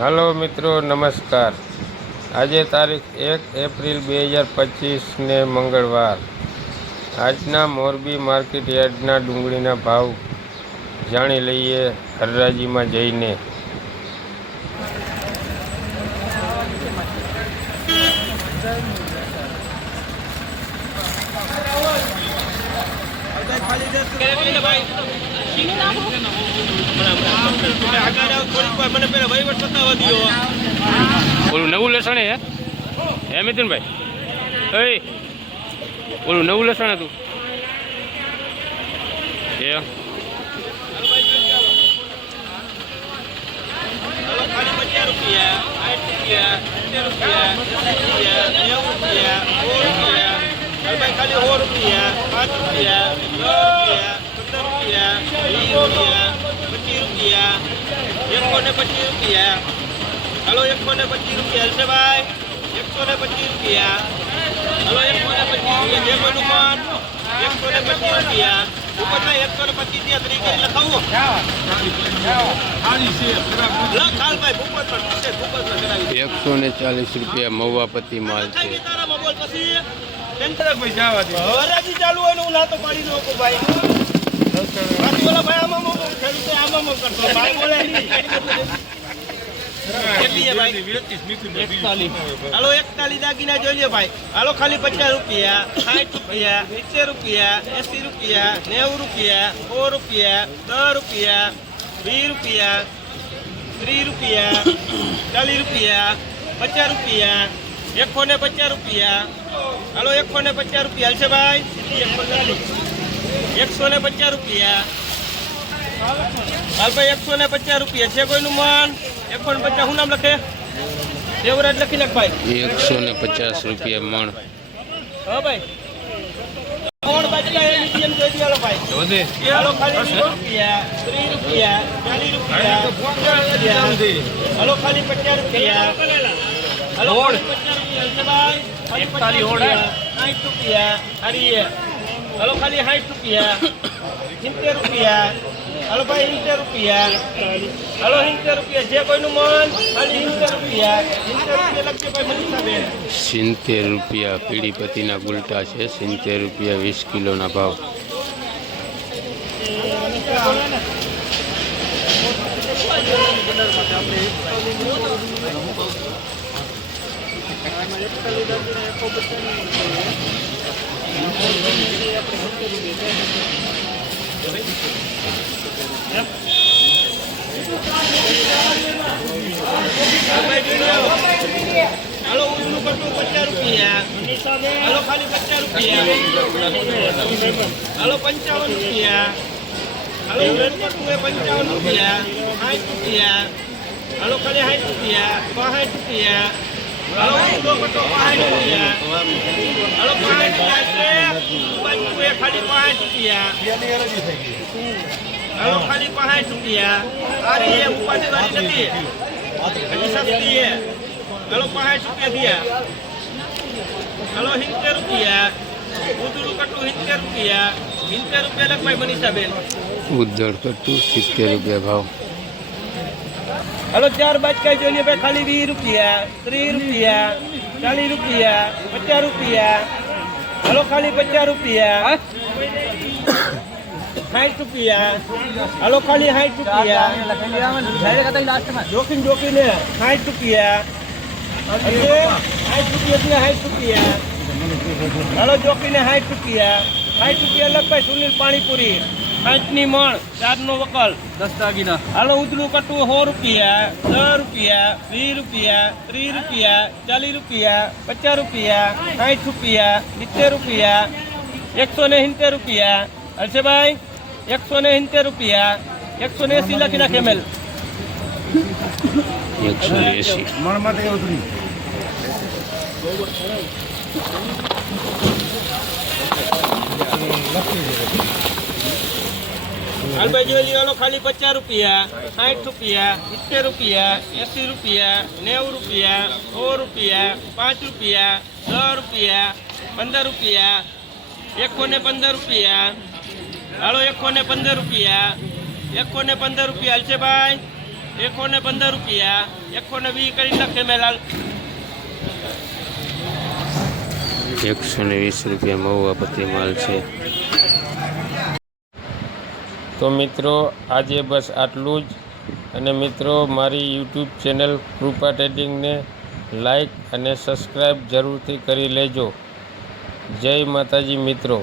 Hello मित्रों नमस्कार। आज तारीख 1 एप्रिल 2025 ने मंगलवार। आजना मोरबी मार्केट यार्डना डूंगळीना भाव जाणी लईए हरराजी में जईने। ઓલું નવું લસણ હે મિથુન ભાઈ ઓલું નવું લસણ હતું એ हेलो 125 रुपया से भाई 125 रुपया। हेलो 125 रुपया जे कोई दुकान 125 रुपया ऊपर से 125 दिया तरीके लखाओ लख हाल भाई ऊपर पर से ऊपर पर करावी 140 रुपया मवापति माल छे। तारा मोबाइल પછી ટેન્શન ભાઈ જાવા દે હરાજી ચાલુ હોય ને હું ના તો પાડી દઉં को भाई બાકી બોલા ભાઈ આમાં મો ખેડૂત તો આમાં મો કરતો ભાઈ બોલે हेलो 41 दागीना जो लियो भाई। हेलो खाली 50 रुपया 60 रुपया 70 रुपया 80 रुपया 90 रुपया 100 रुपया 10 रुपया 20 रुपया 30 रुपया 40 रुपया 50 रुपया 150 रुपया। हेलो 150 रुपया से भाई 150 रुपया। हाल भाई 150 रुपया है कोई नुमान 150 हूँ नाम लखे देवराज लखी लख भाई 150 रुपया मण। हाँ भाई कौन बचता है मीडियम दे दिया लो भाई हेलो खाली 20 रुपया 30 रुपया 40 रुपया हेलो खाली 50 रुपया हेलो 50 रुपया से भाई 41 होड़ 60 रुपया अरे हेलो खाली 60 रुपया 70 रुपया। हेलो भाई 70 रुपया। हेलो 70 रुपया जे कोई નું મન ખાલી 70 रुपया 70 रुपया લખજે ભાઈ મનીષા બેન 70 रुपया पीड़ीपतिना गुलटा है 70 रुपया 20 किलो ना भाव। हेलो उल्लू कट्टू 50 रुपया। हेलो खाली 50 रुपया। हेलो 55 रुपया। हेलो उल्लू कट्टू 55 रुपया 60 रुपया। हेलो खाली 60 रुपया 62 रुपया। हेलो उल्लू कट्टू 62 रुपया। हेलो 62 रुपया खाली 62 रुपया। हेलो खाली 62 रुपया। अरे ये ऊपर से वाली नहीं है सस्ती है। हेलो 65 रुपया दिया। हेलो 70 रुपया उधड़ कट्टू 70 रुपया 70 रुपया लग भाई मनीषा बेन उधड़ कट्टू 70 रुपया भाव। हेलो 4 बाज का जो भाई खाली 20 रुपया 30 रुपया 40 रुपया 50 रुपया। हेलो खाली 50 रुपया 60 रुपया। हेलो खाली 60 रुपया जोखिम जोखिम है 60 रुपया 60 रुपया 60 रुपया। हेलो जोखिम है 60 रुपया 60 रुपया लग भाई सुनील पानीपुरी 60 ની મણ 4 નો વકલ 10 દાગીના। હાલો ઉધડું કટું 100 रुपया 10 रुपया 20 रुपया 30 रुपया 40 रुपया 50 रुपया 60 रुपया 70 रुपया 170 रुपया। હશે ભાઈ 170 रुपया 180 લખી નાખે મેલ 180 મણ માટે ઉતરી हाल भाई जो लियो खाली 50 रुपया 60 रुपया 70 रुपया 80 रुपया 90 रुपया 100 रुपया 5 रुपया 10 रुपया 15 रुपया 115 रुपया। हालो 115 रुपया 115 रुपया हाल भाई 115 રૂપિયા 120 કરી નાખે મેલાલ 120 રૂપિયા મહુવા પત્તી માલ છે. તો મિત્રો આજે બસ આટલું જ. અને મિત્રો મારી યુટ્યુબ ચેનલ કૃપા ટ્રેડિંગને લાઈક અને સબસ્ક્રાઈબ જરૂરથી કરી લેજો. જય માતાજી મિત્રો.